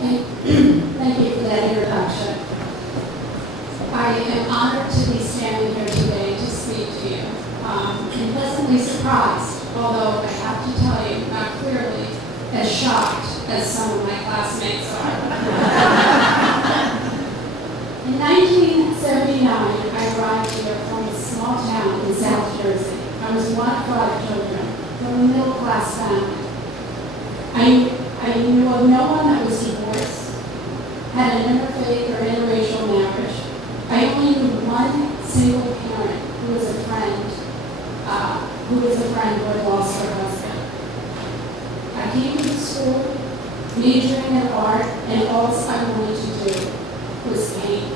Thank you for that introduction. I am honored to be standing here today to speak to you. I'm pleasantly surprised, although I have to tell you, not clearly as shocked as some of my classmates are. In 1979, I arrived here from a small town in South Jersey. I was one of 5 children from a middle-class family. I knew of no one that was divorced, had an interfaith or interracial marriage. I only knew one single parent who was a friend who had lost her husband. I came to school majoring in art, and all I wanted to do was paint.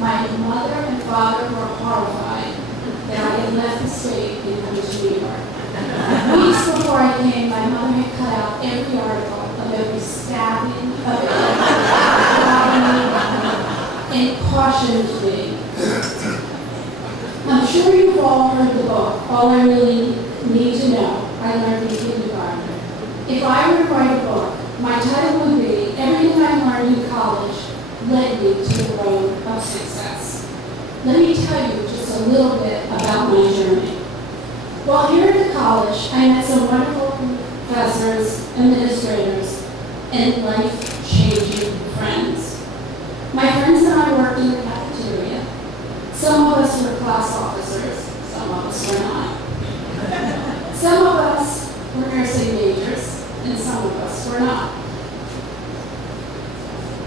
My mother and father were horrified that I had left the state and come to New York. Weeks before I came, my mother had cut out every article of every stabbing, of every robbery, and cautioned me. I'm sure you've all heard the book, All I Really Need to Know, I Learned in Kindergarten. If I were to write a book, my title would be Everything I Learned in College Led Me to the Road of Success. Let me tell you just a little bit about my journey. While here at the college, I met some wonderful professors, administrators, and life-changing friends. My friends and I worked in the cafeteria. Some of us were class officers, some of us were not. Some of us were nursing majors, and some of us were not.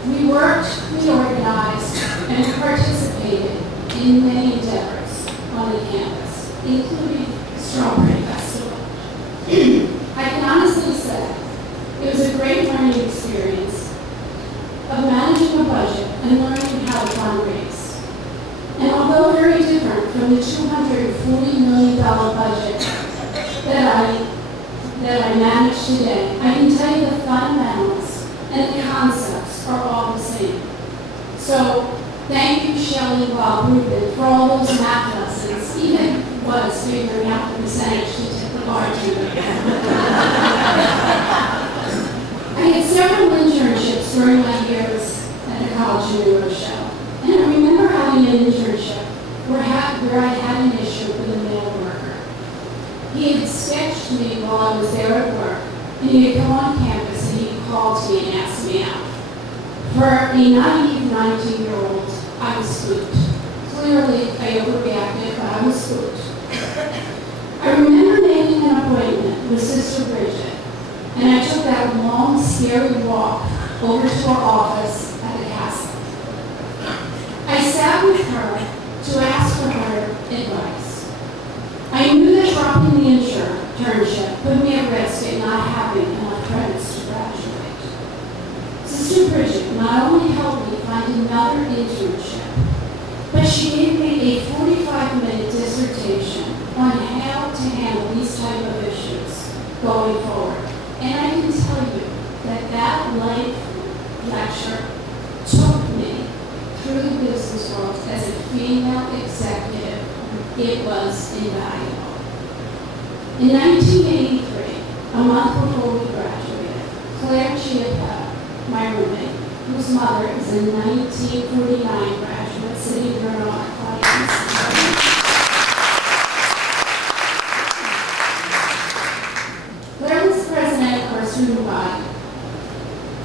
We worked, we organized, and participated in many endeavors on the campus, including Strawberry Festival. I can honestly say it was a great learning experience of managing a budget and learning how to fundraise. And although very different from the $240 million budget that I manage today, I can tell you the fundamentals and the concepts are all the same. So thank you, Shelley Bob Rubin, for all those math lessons, even was figuring out the percentage to tip the bartender. I had several internships during my years at the college in Rochelle. And I remember having an internship where I had an issue with a male worker. He had sketched me while I was there at work, and he had come on campus and he called me and asked me out. For a naive 19-year-old, I was spooked. Clearly, I overreacted, but I was spooked. I remember making an appointment with Sister Bridget, and I took that long, scary walk over to her office at the castle. I sat with her to ask for her advice. I knew that dropping the internship put me at risk at not having enough credits to graduate. Sister Bridget not only helped me find another internship, but she gave me a 45-minute dissertation on how to handle these type of issues going forward. And I can tell you that life lecture took me through the business world as a female executive. It was invaluable. In 1983, a month before we graduated, Claire Chiapetta, my roommate, whose mother is a 1949 graduate, City of Vermont. Claire was president of our student body.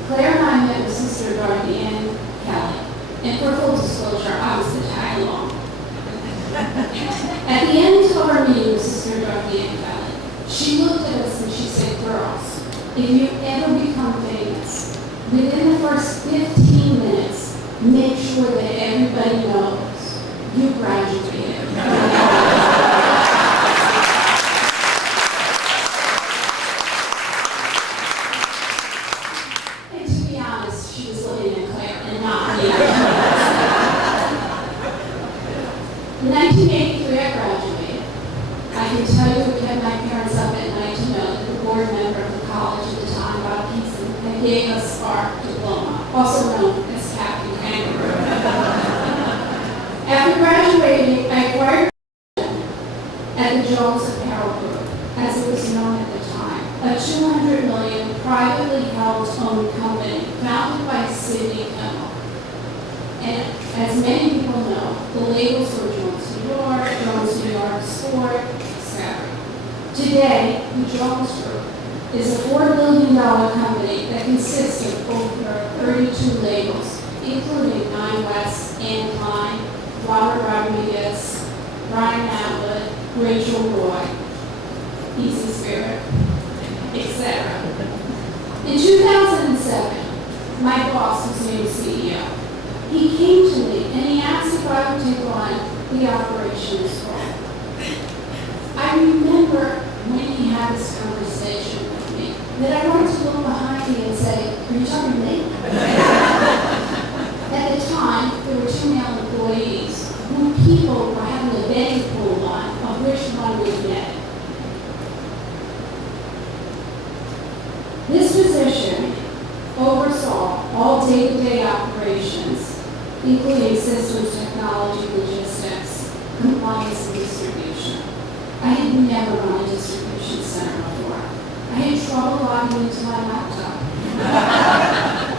Claire and I met with Sister Dorothy Ann Kelly, and for full disclosure, I was the tag along. At the end of our meeting with Sister Dorothy Ann Kelly, she looked at us and she said, "Girls, if you ever become famous, within the first 15 minutes, make sure that everybody knows you graduated." And to be honest, she was looking at Claire and not me. In 1983, I graduated. I can tell you it kept my parents up at night to know that the board member of the college at the time, Bob Keeson, had gave us our diploma, also known as Captain Kangaroo. After graduating, I acquired at the Jones Apparel Group, as it was known at the time, a a $200 million privately held owned company founded by Sidney Kimmel. And as many people know, the labels were Jones New York, Jones New York Sport, etc. Today, the Jones Group is a $4 billion company that consists of over 32 labels, including 9 West, Anne Klein, Robert Rodriguez, Brian Atwood, Rachel Roy, Easy Spirit, etc. In 2007, my boss was named CEO. He came to me and he asked if I would take on the operations role. I remember when he had this conversation with me that I wanted to look behind me and say, "Are you talking to me?" At the time, there were 2 male employees who people were having a betting pool on of which one would get. This position oversaw all day-to-day operations, including systems, technology, logistics, compliance, and distribution. I had never run a distribution center before. I had trouble logging into my laptop.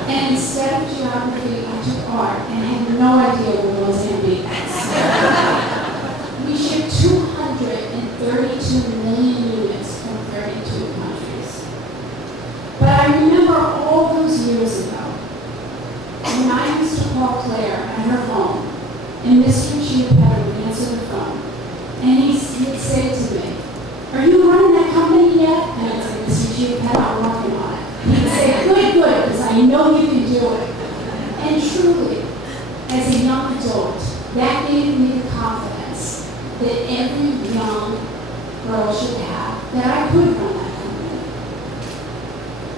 And instead of geography, I took art and had no idea where Mozambique was. We shipped 232 million units from 32 countries. But I remember all those years ago, when I used to call Claire at her home, and Mr. Chiapetta would answer the phone, and he'd say to me, "Are you running that company yet?" And I'd say, "Mr. Chiapetta, I'm working on it." He'd say, "Good, because I know you can do it." And truly, as a young adult, that gave me the confidence that every young girl should have, that I could run that company.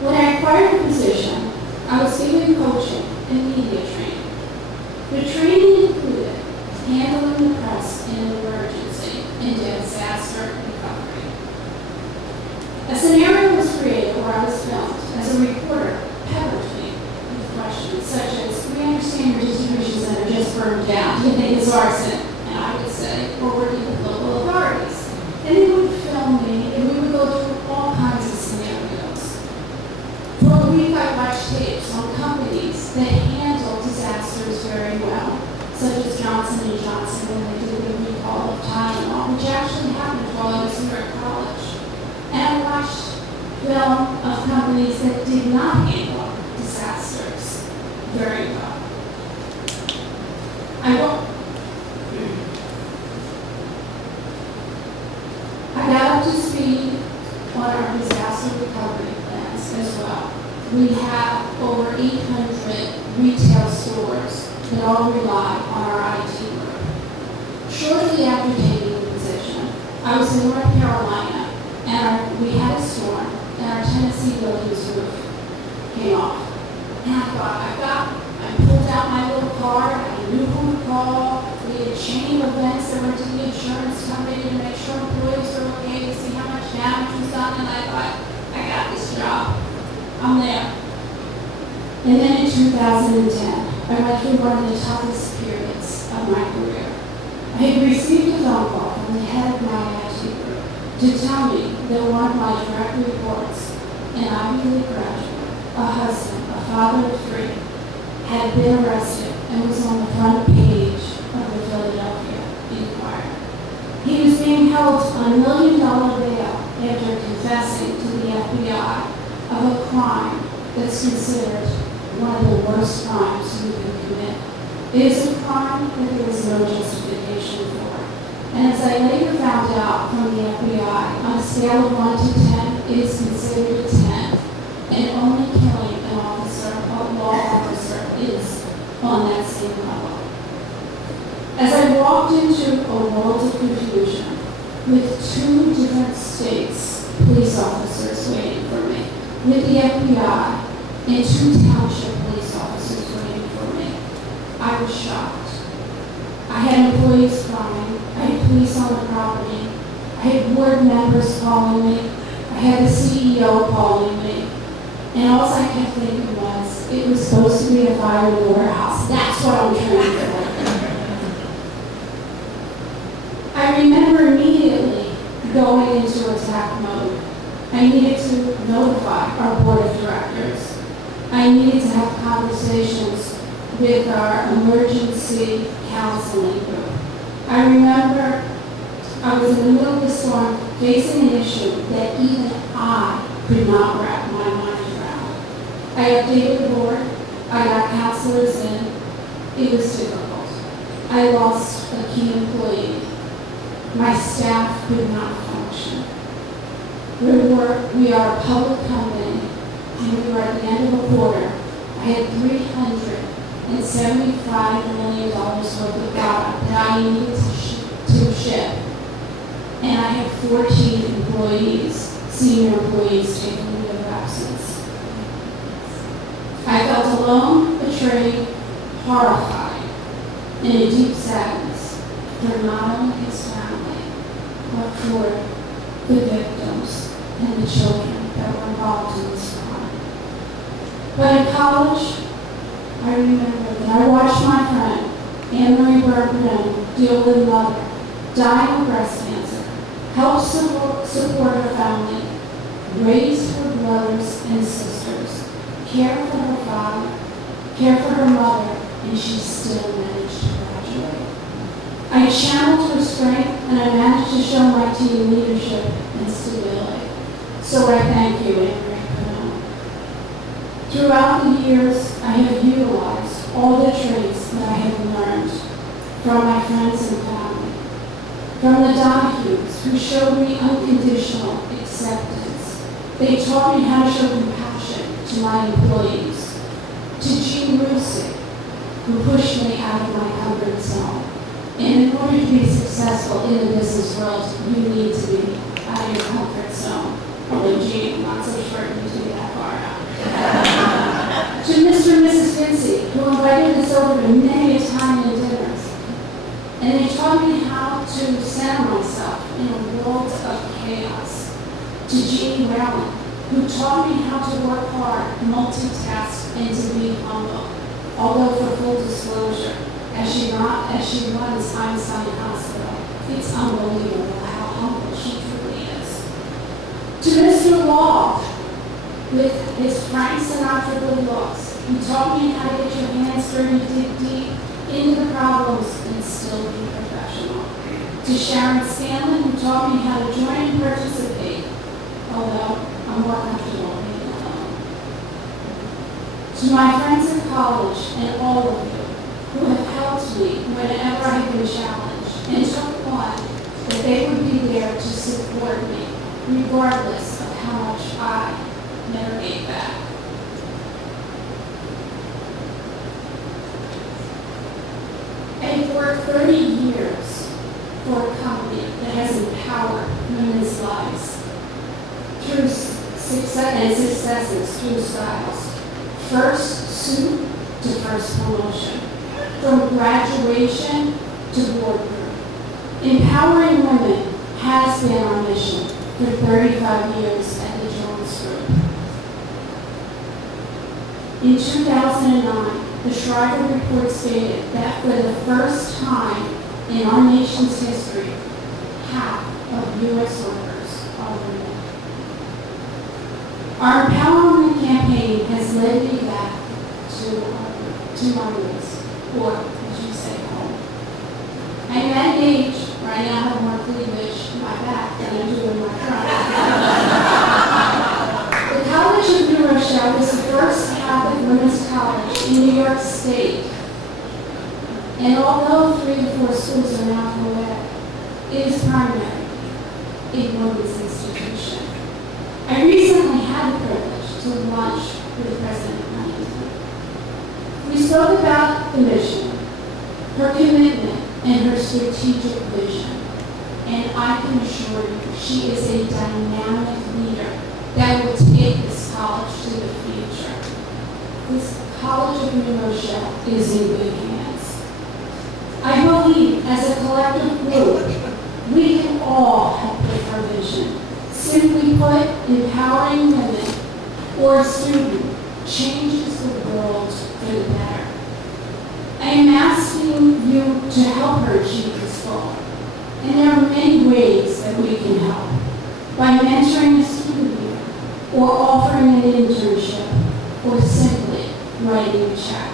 When I acquired the position, I was given coaching and media training. The training included handling the press in an emergency and disaster recovery. A scenario was created where I was filmed as a reporter peppered me with questions such as, "We understand your distribution center just burned down. Do you think it's arson?" And I would say, "We're working with local authorities." And they would film me, and we would go through all kinds of scenarios. For a week, I watched tapes on companies that handle disasters very well, such as Johnson & Johnson when they did the recall of Tylenol, which actually happened while I was here at college. And I watched film of companies that did not handle disasters very well. I got up to speed on our disaster recovery plans as well. We have over 800 retail stores that all rely on our IT group. Shortly after taking the position, I was in North Carolina, and we had a storm, and our Tennessee building's roof came off. And I thought, I pulled out my little card, I knew who to call. We had a chain of events that went to the insurance company to make sure employees were okay, to see how much damage was done, and I thought, I got this job. I'm there. And then in 2010, I went through one of the toughest periods of my career. I had received a phone call from the head of my IT group to tell me that one of my direct reports, an Ivy League graduate, a husband, a father of 3, had been arrested and was on the front page of the Philadelphia Inquirer. He was being held on $1 million bail after confessing to the FBI of a crime that's considered one of the worst crimes you can commit. It is a crime that there is no justification for. And as I later found out from the FBI, on a scale of 1 to 10, it is considered a 10. And only killing an officer, a law officer, is on that same level. As I walked into a world of confusion with 2 different states, police officers waiting for me, with the FBI and 2 township police officers waiting for me, I was shocked. I had employees crying, I had police on the property, I had board members calling me, I had the CEO calling me, and all I kept thinking was, it was supposed to be a fire in the warehouse. That's what I'm trying for. I remember immediately going into attack mode. I needed to notify our board of directors. I needed to have conversations with our emergency counseling group. I remember I was in the middle of the storm facing an issue that even I could not wrap my mind around. I updated the board. I got counselors in. It was difficult. I lost a key employee. My staff could not function. We are a public company, and we were at the end of a quarter. I had $375 million worth of product that I needed to ship. And I had 14 employees, senior employees, taking leave of absence. I felt alone, betrayed, horrified, and a deep sadness for not only his family, but for the victims and the children that were involved in this crime. But in college, I remember that I watched my friend, Anne-Marie Bergman, deal with a mother, dying of breast cancer, help support her family, raise her brothers and sisters, care for her father, care for her mother, and she still managed to graduate. I channeled her strength, and I managed to show my team leadership and stability. So I thank you, Anne-Marie. Throughout the years, I have utilized all the traits that I have learned from my friends and family, from the Donahues, who showed me unconditional acceptance. They taught me how to show compassion to my employees, to Jean Rusick, who pushed me out of my comfort zone. And in order to be successful in the business world, you need to be out of your comfort zone. Although Jean, I'm not so sure you need to be that far out. To Mr. and Mrs. Vinci, who invited us over to many a time in dinners. And they taught me how to center myself in a world of chaos. To Jean Rowland, who taught me how to work hard, multitask, and to be humble. Although for full disclosure, as she runs Einstein Hospital, it's unbelievable how humble she truly is. To Mr. Law, with his Frank Sinatra good looks, he taught me how to get your hands dirty, dig deep into the problems, and still be professional. To Sharon Scanlon, who taught me how to join and participate, although I'm more comfortable being alone. To my friends in college and all of you who have helped me whenever I have been challenged and took one that they would be there to support me, regardless of how much I never gave back. I've worked 30 years for a company that has empowered women's lives through successes through styles. First suit to first promotion, from graduation to boardroom. Empowering women has been our mission for 35 years at the Jones Group. In 2009, the Shriver Report stated that for the first time in our nation's history, half of U.S. workers are women. Our empowerment campaign has led me back to my roots, or as you say, home. I'm at an age where I now have more cleavage in my back than I do in my front. The College of New Rochelle was the first Catholic women's college in New York State. And although 3 to 4 schools are now co-ed, it is primarily a women's institution. I recently had the privilege to lunch with President Huntington. We spoke about the mission, her commitment, and her strategic vision. And I can assure you, she is a dynamic leader that will take this college to the future. This College of New Rochelle is in good hands. I believe as a collective group, we can all help with our vision. Simply put, empowering women or a student changes the world for the better. I am asking you to help her achieve this goal. And there are many ways that we can help. By mentoring a student or offering an internship, or simply writing a check.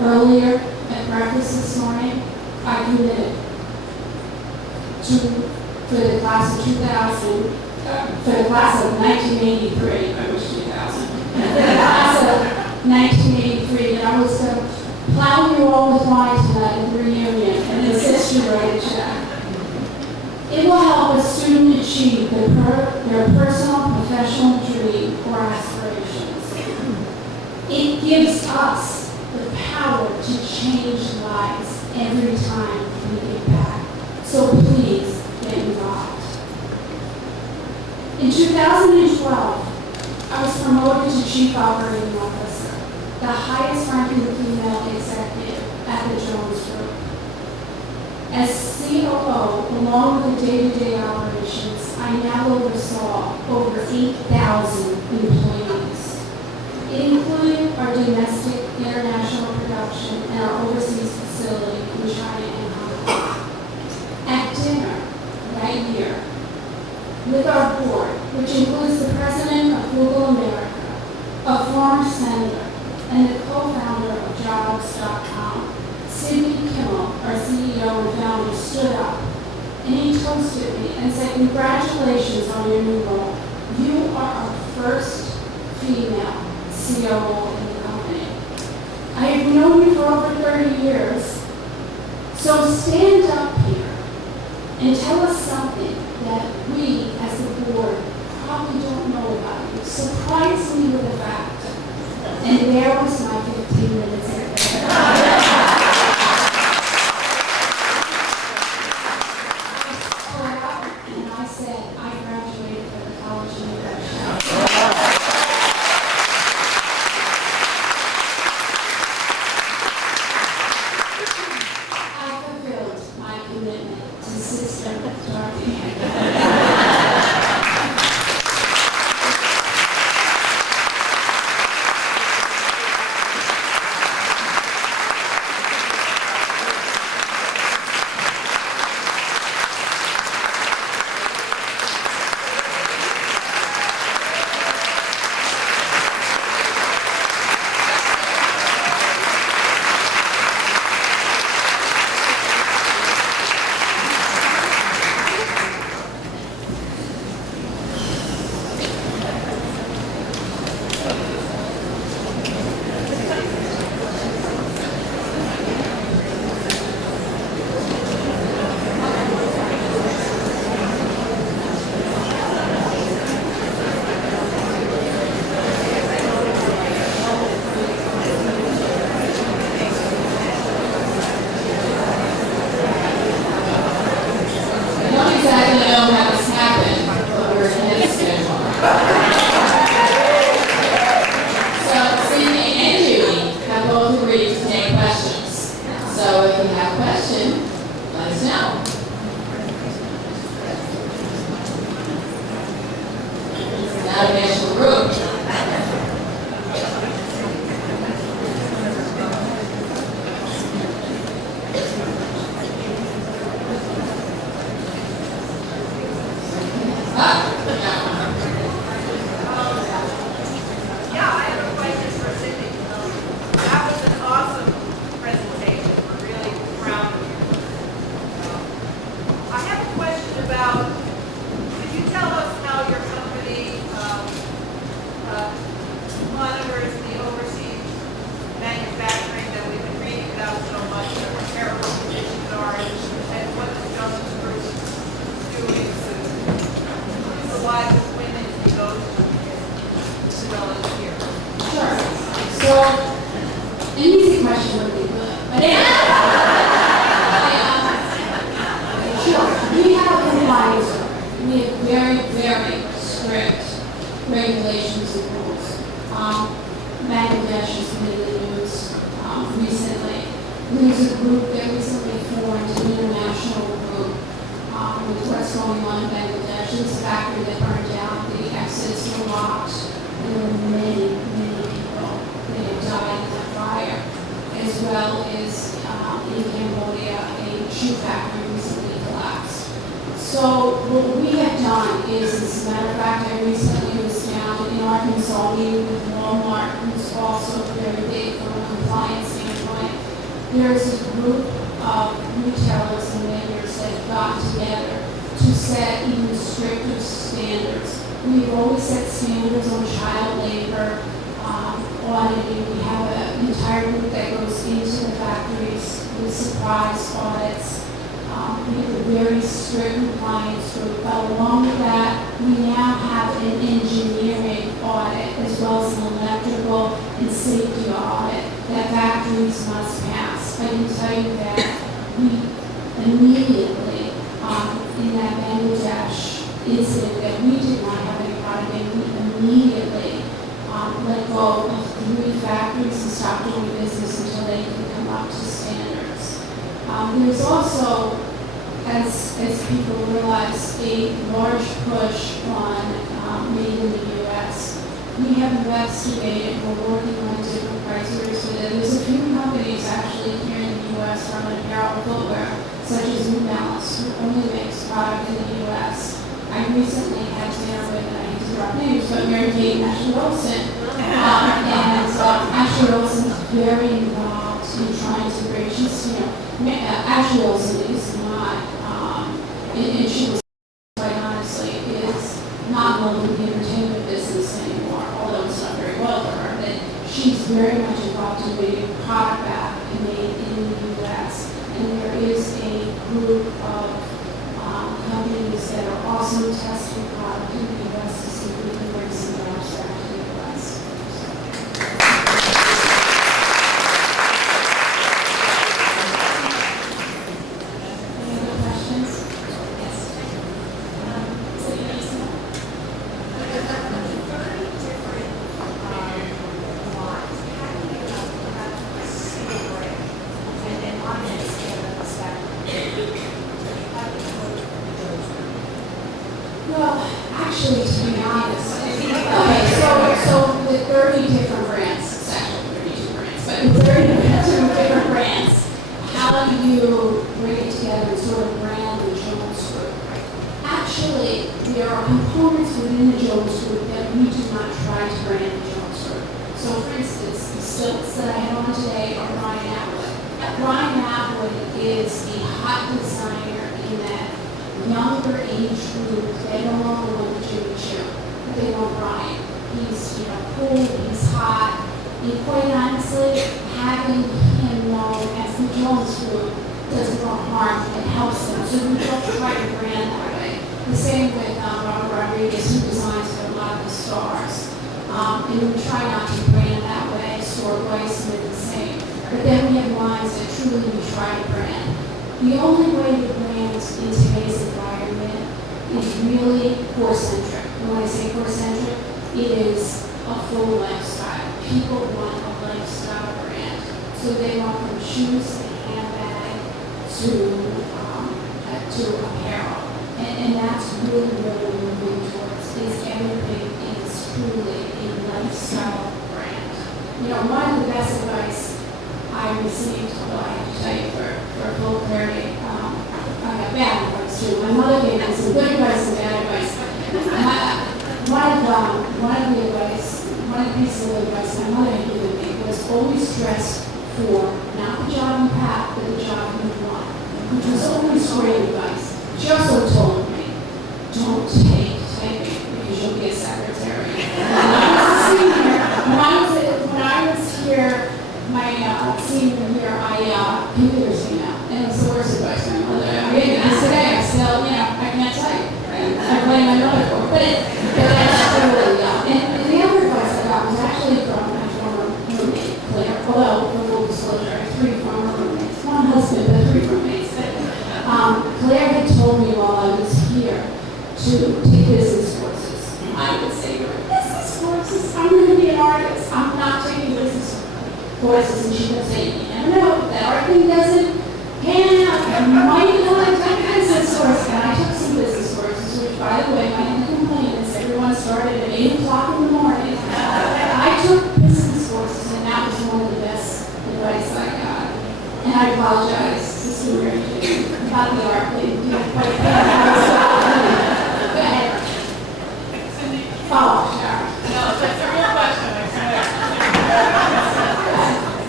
Earlier at breakfast this morning, I committed for the class of 2000, for the class of 1983, I wish 2000, for the class of 1983, that I was going to plow you all with wine tonight at the reunion and insist you write a check. It will help a student achieve their personal, professional dream or aspirations. It gives us the power to change lives every time we give back. So please get involved. In 2012, I was promoted to Chief Operating Officer, the highest ranking female executive at the Jones Group. As COO, along with the day-to-day operations, I now oversaw over 8,000 employees. It included our domestic international production and our overseas facility in China and Hong Kong. At dinner that year, with our board, which includes the president of Google America, a former senator, and the co-founder of Jobs.com, Sidney Kimmel, our CEO and founder, stood up and he toasted me and said, "Congratulations on your new role. You are our first female COO in the company. I have known you for over 30 years. So stand up here and tell us something that we as the board probably don't know about you. Surprise me with a fact." And there was my 15 minutes of and I said, I graduated from the College of Rochelle. I fulfilled my commitment to Sister Dorothy. So what we have done is, as a matter of fact, recently was down in Arkansas meeting with Walmart, who's also very big from a compliance standpoint. There's a group of retailers and vendors that have got together to set even stricter standards. We've always set standards on child labor, auditing. We have an entire group that goes into the factories with surprise audits. We have a very strict compliance group. But along with that, we now have an engineering audit as well as an electrical and safety audit that factories must pass. I can tell you that we immediately, in that Bangladesh incident that we did not have any auditing, we immediately let go of 3 factories and stopped doing business until they can come up to standards. There's also, as people realize, a large push on made in the U.S. We have investigated, we're working on different criteria for that. There's a few companies actually here in the U.S. from apparel footwear, such as New Balance, who only makes product in the U.S. I recently had dinner with, I hate to drop names, but Mary Kate and Ashley Olsen. Ashley Olsen is very involved in trying to bring, Ashley Olsen is not, and she was, quite honestly, is not loving the entertainment business anymore, although it's not very well for her, but she's very much involved in bringing product back and made in the U.S. And there is a group of companies that are also testing product in the U.S. to see if we can bring some jobs back to the U.S. Any other questions? Yes. So you guys know? Well, actually, to be honest, so with 30 different brands, it's actually 32 brands, but with 30 different brands, how do you bring it together and sort of brand the Jones Group? Actually, there are components within the Jones Group that we do not try to brand the Jones Group. So, for instance, the silks that I have on today are Ryan Atwood. Ryan Atwood is a hot designer in that younger age group. They no longer want Jimmy Choo. They want Brian. He's cool, he's hot. And quite honestly, having him known as the Jones Group doesn't want harm, it helps them. So we don't try to brand that way. The same with Robert Rodriguez, who designs for a lot of the stars. And we try not to brand that way. Stuart Weitzman the same. But then we have lines that truly we try to brand. The only way to brand in today's environment is really core-centric. And when I say core-centric, it is a full lifestyle. People want a lifestyle brand. So they want from shoes to handbag to apparel. And that's really what we're moving towards, is everything is truly a lifestyle brand. One of the best advice I received, although I have to tell you for full clarity, I got bad advice too. My mother gave me some good advice and bad advice. One of the pieces of advice my mother had given me was always dress for not the job you have, but the job you want, which was always great advice. She also told me, don't take typing because you'll be a secretary. When I was here, my senior year, I computers came out, and it was the worst advice my mother ever gave me. Today, I still, I can't type. I blame my mother for it. But that's totally, and the other advice I got was actually from my former roommate, Claire. Although, for full disclosure, I have 3 former roommates. One husband, but 3 roommates. Claire had told me while I was here to take business courses. I would say, business courses? I'm going to be an artist. I'm not taking business courses. And she would say, you never know, that art thing doesn't pan out. You might want to take business courses. And I took some business courses, which, by the way, my only complaint is everyone started at 8 o'clock in the morning. I took business courses, and that was one of the best advice I got. And I apologize to Sue about the art thing. Go ahead. Oh, Sharon. No, that's a real question, I swear.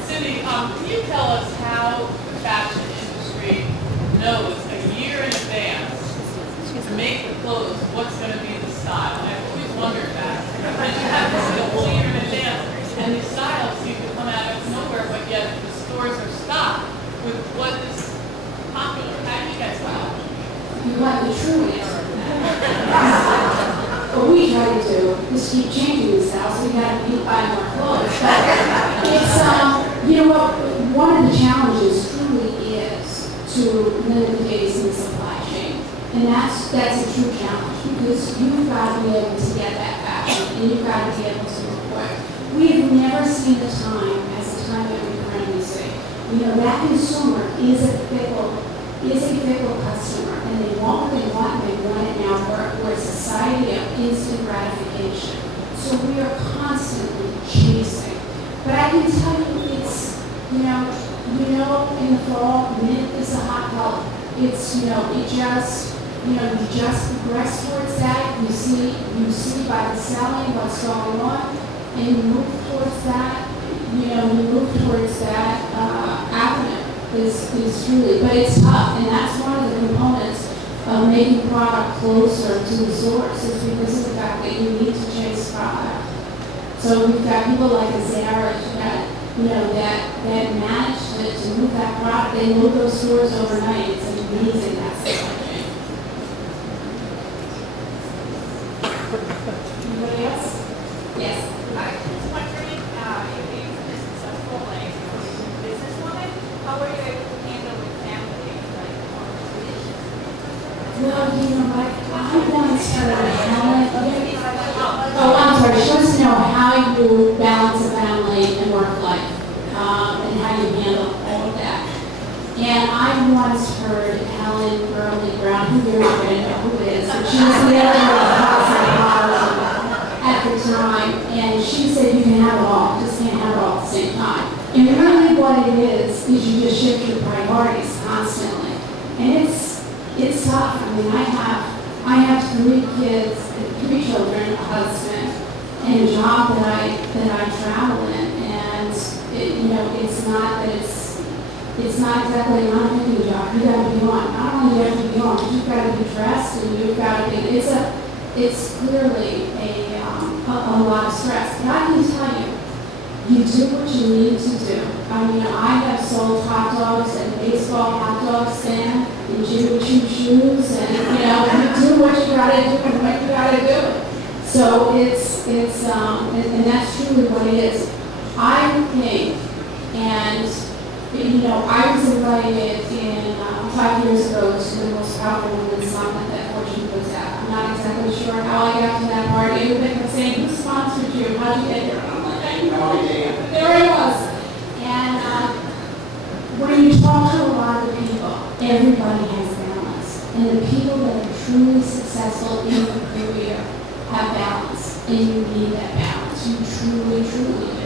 Cindy, can you tell us how the fashion industry knows a year in advance to make the clothes what's going to be the style? I've always wondered that. Because you have to see a whole year in advance, and the styles seem to come out of nowhere, but yet the stores are stocked with what is popular. How do you guys know? You want the true answer to that. What we try to do is keep changing the style, so we got to keep buying more clothes. But it's, you know what, one of the challenges truly is to limit the days in the supply chain. And that's a true challenge, because you've got to be able to get that fashion, and you've got to be able to report. We have never seen a time as the time that we currently see. You know, that consumer is a fickle customer, and they want what they want, and they want it now. We're a society of instant gratification. So we are constantly chasing. But I can tell you, it's, you know, in the fall, mint is a hot color. It's, you just progress towards that. You see by the selling what's going on, and you move towards that. You move towards that avenue is truly, but it's tough, and that's one of the components of making product closer to the source, is because of the fact that you need to chase product. So we've got people like a Zara that manage to move that product. They move those stores overnight. It's amazing, that supply chain. Anybody else? Yes. I was wondering if you were successful like businesswoman, how were you able to handle with family, like or traditions? Well, I once heard she wants to know how you balance a family and work life, and how you handle all of that. And I once heard Helen Burley Brown, who you're not going to know who it is, but she was the editor of the House at the time, and she said you can have it all, just can't have it all at the same time. And really what it is you just shift your priorities constantly. And it's tough. I mean, I have 3 kids, 3 children, a husband, and a job that I travel in. And it's not exactly a non-picking job. You got to be on. Not only do you have to be on, but you've got to be dressed, and you've got to be. It's clearly a lot of stress. But I can tell you, you do what you need to do. I mean, I have sold hot dogs at a baseball hot dog stand, and Jimmy Choo shoes, and you do what you gotta do and what you gotta do. So it's and that's truly what it is. I think, and I was invited in 5 years ago to the most powerful women's summit that Fortune puts out. I'm not exactly sure how I got to that party. Everybody kept saying, "Who sponsored you? How'd you get here?" I'm like, "I have no idea." But there I was. And when you talk to a lot of people, everybody has balance. And the people that are truly successful in their career have balance. And you need that balance. You truly, truly do.